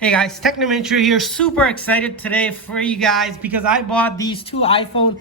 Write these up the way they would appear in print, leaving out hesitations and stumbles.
Hey guys, Technomentary here. Super excited today for you guys because I bought these two iPhone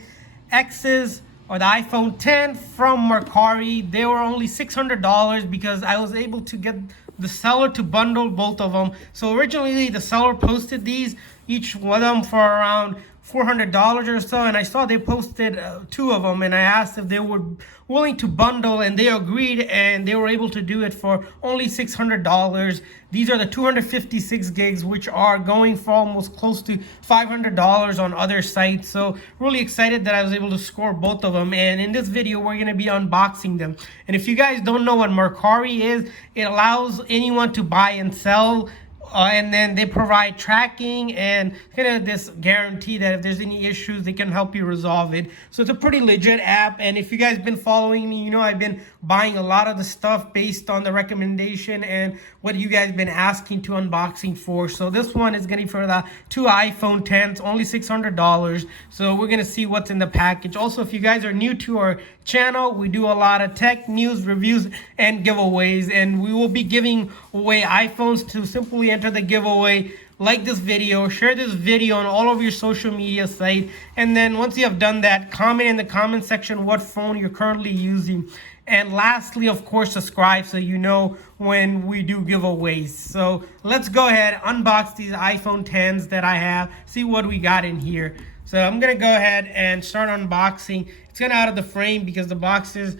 X's or the iPhone 10 from Mercari. They were only $600 because I was able to get the seller to bundle both of them. So originally the seller posted these, each one of them for around $400 or so, and I saw they posted two of them, and I asked if they were willing to bundle, and they agreed, and they were able to do it for only $600. These are the 256 gigs, which are going for almost close to $500 on other sites. So really excited that I was able to score both of them, and in this video we're going to be unboxing them. And if you guys don't know what Mercari is, it allows anyone to buy and sell, and then they provide tracking and kind of this guarantee that if there's any issues, they can help you resolve it. So it's a pretty legit app. And if you guys been following me, you know I've been buying a lot of the stuff based on the recommendation and what you guys been asking to unboxing for. So this one is going to be for the two iPhone 10s, only $600. So we're going to see what's in the package. Also, if you guys are new to our channel, we do a lot of tech news, reviews, and giveaways, and we will be giving away iPhones. To simply enter the giveaway, like this video, share this video on all of your social media sites, and then once you have done that, comment in the comment section what phone you're currently using. And lastly, of course, subscribe so you know when we do giveaways. So let's go ahead, unbox these iPhone 10s that I have, see what we got in here. So I'm gonna go ahead and start unboxing. It's kind of out of the frame because the box is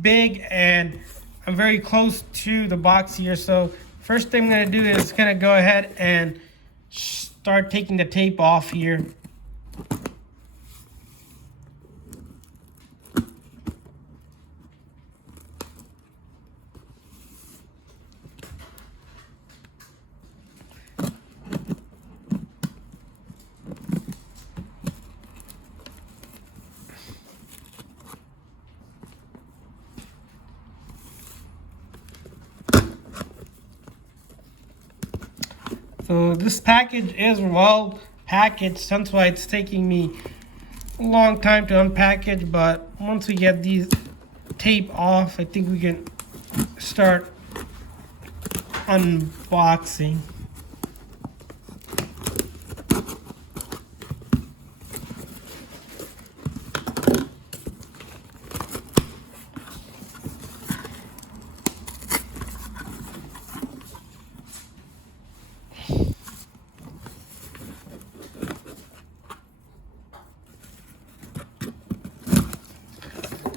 big and I'm very close to the box here. So first thing I'm gonna do is kind of go ahead and start taking the tape off here. So this package is well packaged, that's why it's taking me a long time to unpackage, but once we get these tape off, I think we can start unboxing.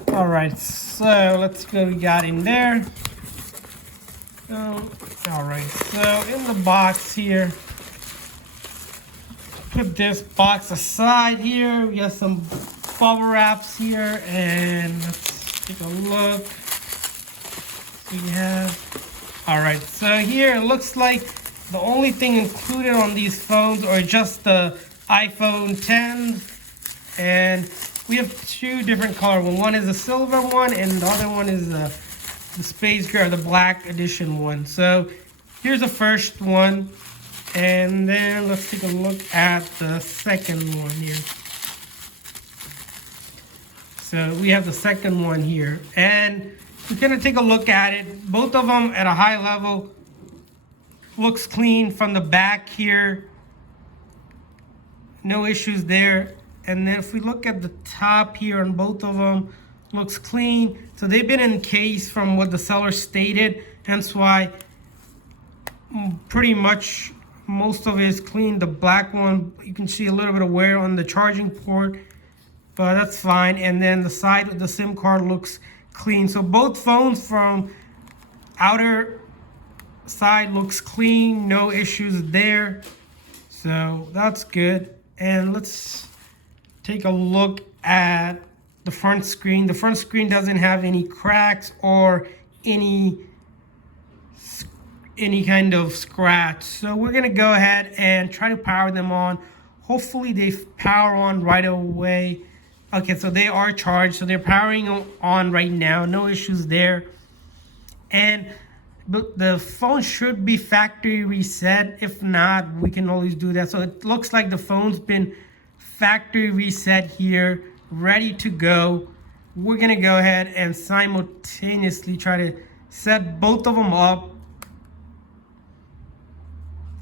All right, so let's see what we got in there. All right, so in the box here, put this box aside here. We got some bubble wraps here, and let's take a look. We have, all right, so here it looks like the only thing included on these phones are just the iPhone 10, and we have two different color. One is the silver one, and the other one is the space gray, or the black edition one. So here's the first one, and then let's take a look at the second one here. So we have the second one here, and we're gonna take a look at it. Both of them at a high level looks clean from the back here. No issues there. And then if we look at the top here on both of them, looks clean. So they've been encased from what the seller stated, hence why pretty much most of it is clean. The black one, you can see a little bit of wear on the charging port, but that's fine. And then the side with the SIM card looks clean. So both phones from outer side looks clean, no issues there. So that's good. And let's take a look at the front screen. The front screen doesn't have any cracks or any kind of scratch. So we're gonna go ahead and try to power them on. Hopefully they power on right away. Okay, so they are charged, so they're powering on right now. No issues there. And the phone should be factory reset. If not, we can always do that. So it looks like the phone's been factory reset here, ready to go. We're gonna go ahead and simultaneously try to set both of them up.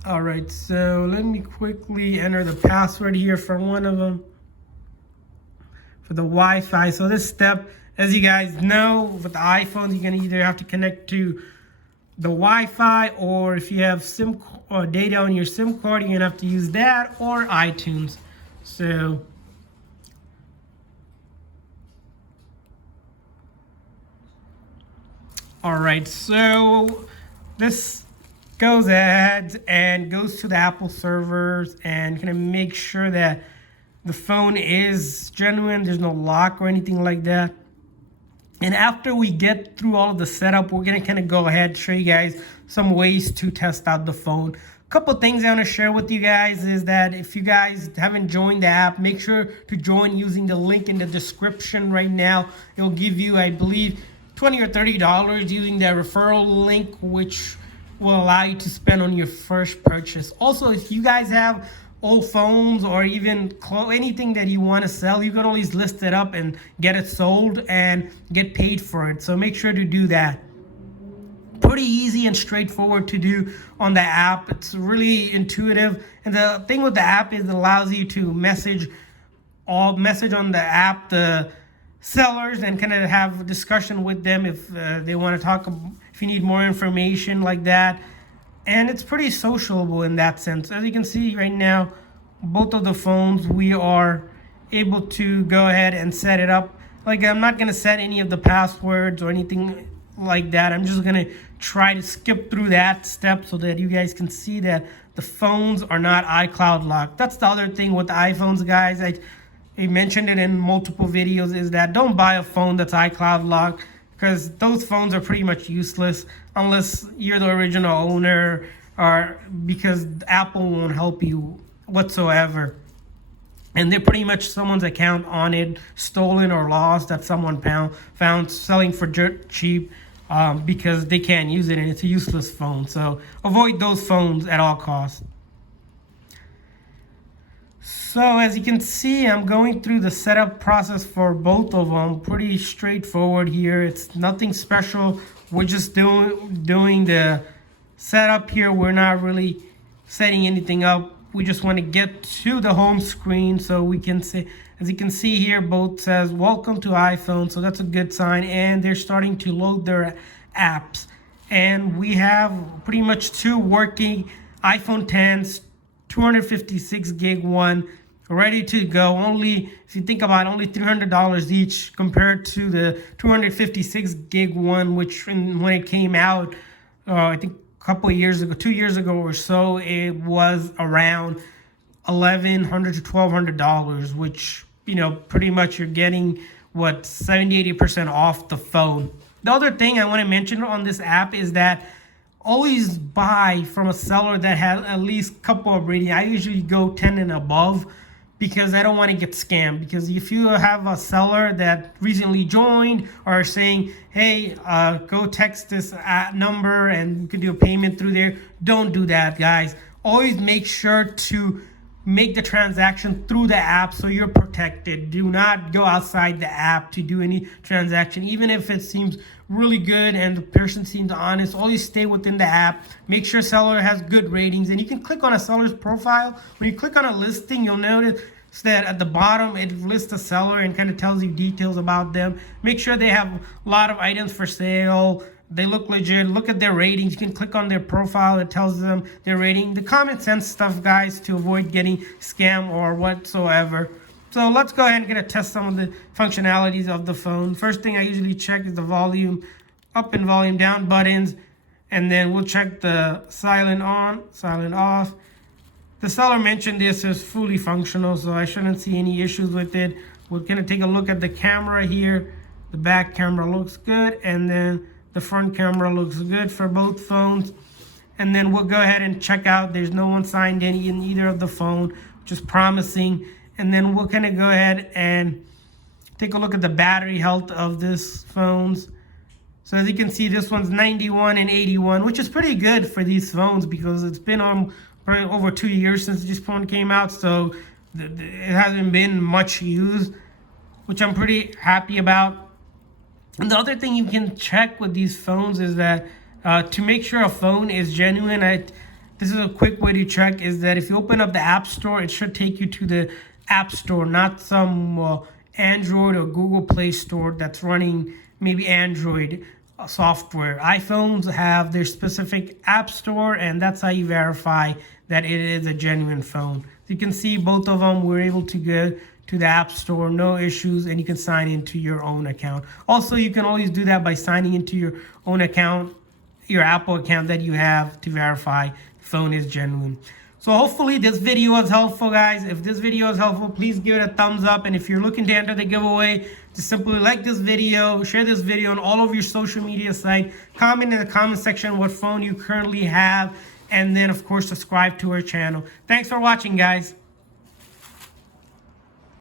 All right, so let me quickly enter the password here for one of them, for the Wi-Fi. So this step, as you guys know, with the iPhones, you're gonna either have to connect to the Wi-Fi, or if you have SIM or data on your SIM card, you're gonna have to use that or iTunes. So all right, so this goes ahead and goes to the Apple servers and gonna make sure that the phone is genuine, there's no lock or anything like that. And after we get through all of the setup, we're gonna kind of go ahead and show you guys some ways to test out the phone. A couple things I want to share with you guys is that if you guys haven't joined the app, make sure to join using the link in the description right now. It'll give you, I believe, $20 or $30 using the referral link, which will allow you to spend on your first purchase. Also, if you guys have old phones or even anything that you want to sell, you can always list it up and get it sold and get paid for it. So make sure to do that. Pretty easy and straightforward to do on the app. It's really intuitive. And the thing with the app is it allows you to message on the app the sellers and kind of have a discussion with them if they want to talk, if you need more information like that. And it's pretty sociable in that sense. As you can see right now, both of the phones, we are able to go ahead and set it up. Like, I'm not going to set any of the passwords or anything like that. I'm just going to try to skip through that step so that you guys can see that the phones are not iCloud locked. That's the other thing with the iPhones, guys. I mentioned it in multiple videos, is that don't buy a phone that's iCloud locked, because those phones are pretty much useless unless you're the original owner, or because Apple won't help you whatsoever. And they're pretty much someone's account on it, stolen or lost, that someone found selling for dirt cheap, because they can't use it and it's a useless phone. So avoid those phones at all costs. So as you can see, I'm going through the setup process for both of them. Pretty straightforward here. It's nothing special. We're just doing the setup here. We're not really setting anything up. We just want to get to the home screen so we can see, as you can see here, both says welcome to iPhone. So that's a good sign. And they're starting to load their apps. And we have pretty much two working iPhone 10s, 256 gig one, ready to go. Only, if you think about it, only $300 each compared to the 256 gig one, which when it came out, I think a couple of years ago, 2 years ago or so, it was around $1,100 to $1,200, which, you know, pretty much you're getting what, 70-80% off the phone. The other thing I want to mention on this app is that always buy from a seller that has at least a couple of ratings. I usually go 10 and above because I don't want to get scammed. Because if you have a seller that recently joined or saying, hey, go text this number and you can do a payment through there, don't do that, guys. Always make sure to make the transaction through the app so you're protected. Do not go outside the app to do any transaction, even if it seems really good and the person seems honest. Always stay within the app. Make sure seller has good ratings, and you can click on a seller's profile. When you click on a listing, you'll notice that at the bottom it lists the seller and kind of tells you details about them. Make sure they have a lot of items for sale. They look legit. Look at their ratings. You can click on their profile. It tells them their rating. The common sense stuff, guys, to avoid getting scammed or whatsoever. So let's go ahead and get a test some of the functionalities of the phone. First thing I usually check is the volume up and volume down buttons. And then we'll check the silent on, silent off. The seller mentioned this is fully functional, so I shouldn't see any issues with it. We're going to take a look at the camera here. The back camera looks good, and then the front camera looks good for both phones. And then we'll go ahead and check out. There's no one signed in either of the phone, which is promising. And then we'll kind of go ahead and take a look at the battery health of this phones. So as you can see, this one's 91 and 81, which is pretty good for these phones because it's been on probably over 2 years since this phone came out. So it hasn't been much used, which I'm pretty happy about. And the other thing you can check with these phones is that to make sure a phone is genuine, this is a quick way to check, is that if you open up the App Store, it should take you to the App Store, not some Android or Google Play Store that's running maybe Android software. iPhones have their specific App Store, and that's how you verify that it is a genuine phone. So you can see both of them, we're able to go to the App Store, no issues, and you can sign into your own account. Also, you can always do that by signing into your own account, your Apple account that you have, to verify the phone is genuine. So hopefully this video was helpful, guys. If this video is helpful, please give it a thumbs up. And if you're looking to enter the giveaway, just simply like this video, share this video on all of your social media sites, comment in the comment section what phone you currently have, and then of course subscribe to our channel. Thanks for watching, guys.